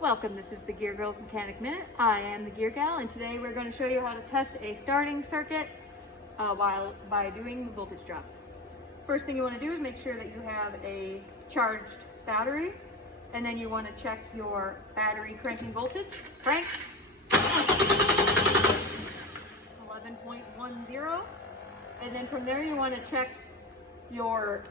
Welcome, this is the Gear Girls Mechanic Minute. I am the Gear Gal, and today we're going to show you how to test a starting circuit by doing voltage drops. First thing you want to do is make sure that you have a charged battery, and then you want to check your battery cranking voltage. Crank 11.10, and then from there you want to check your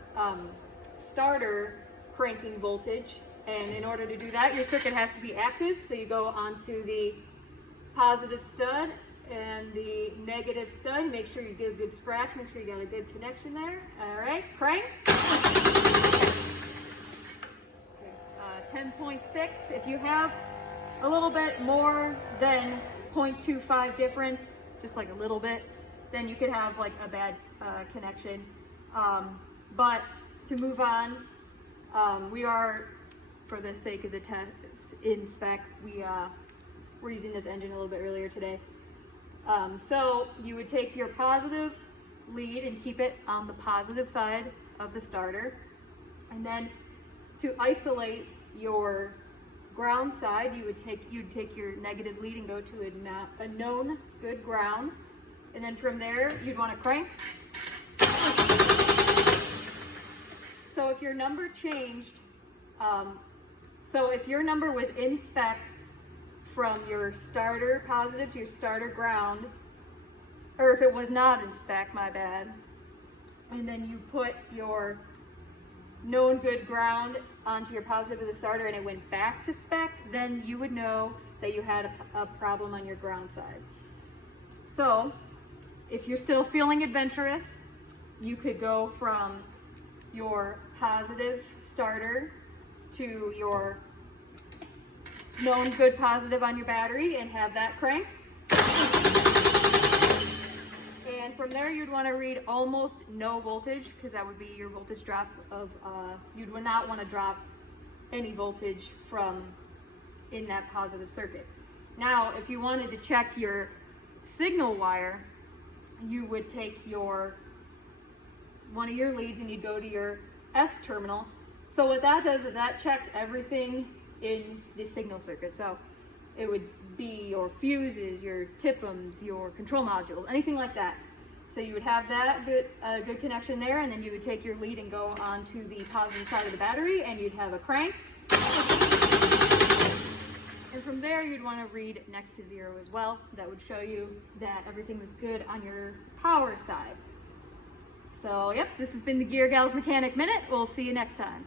starter cranking voltage. And in order to do that, your circuit has to be active. So you go onto the positive stud and the negative stud. Make sure you get a good scratch. Make sure you got a good connection there. All right, crank. 10.6. If you have a little bit more than 0.25 difference, just like a little bit, then you could have like a bad connection. But to move on, we are, for the sake of the test in spec, we're using this engine a little bit earlier today. So you would take your positive lead and keep it on the positive side of the starter. And then to isolate your ground side, you'd take your negative lead and go to a known good ground. And then from there, you'd want to crank. So if your number changed, so if your number was in spec from your starter positive to your starter ground, or if it was not in spec, my bad, and then you put your known good ground onto your positive of the starter and it went back to spec, then you would know that you had a problem on your ground side. So if you're still feeling adventurous, you could go from your positive starter to your known good positive on your battery and have that crank. And from there you'd want to read almost no voltage, because that would be your voltage drop of, you would not want to drop any voltage from in that positive circuit. Now, if you wanted to check your signal wire, you would take one of your leads and you'd go to your S terminal. So what that does is that checks everything in the signal circuit. So it would be your fuses, your TIPMs, your control modules, anything like that. So you would have that good connection there, and then you would take your lead and go onto the positive side of the battery, and you'd have a crank. And from there, you'd want to read next to zero as well. That would show you that everything was good on your power side. So, yep, this has been the Gear Gals Mechanic Minute. We'll see you next time.